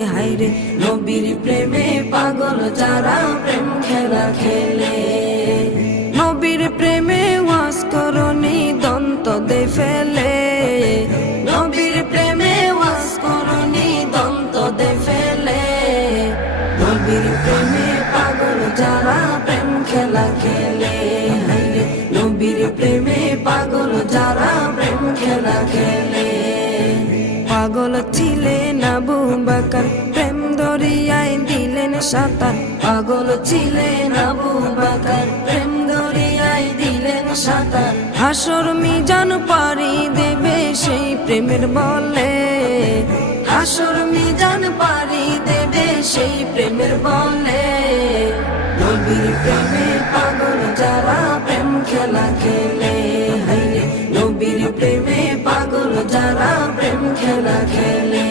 হায়রে নবীর প্রেমে পাগল যারা প্রেম খেলা খেলে। নবীর প্রেমে ওয়াজ করনি দন্ত দে ফেলে। নবীর প্রেমে ওয়াজ করনি দন্ত দে ফেলে। নবীর প্রেমে পাগল যারা প্রেম খেলা খেলে। হায়রে নবীর প্রেমে পাগল যারা প্রেম খেলা খেলে। পাগল ছিলেন আবু বকর প্রেম দরিয়ায় দিলেন সাঁতার। পাগল ছিলেন আবু বকর প্রেম দরিয়ায় দিলেন সাঁতার। হাসর মিজান পারি দেবে সেই প্রেমের বলে। হাসর মিজান পারি দেবে সেই প্রেমের বলে। নবীর প্রেমে পাগল যারা প্রেম খেলা খেলে। হায়রে নবীর প্রেমে পাগল যারা প্রেম খেলা খেলে।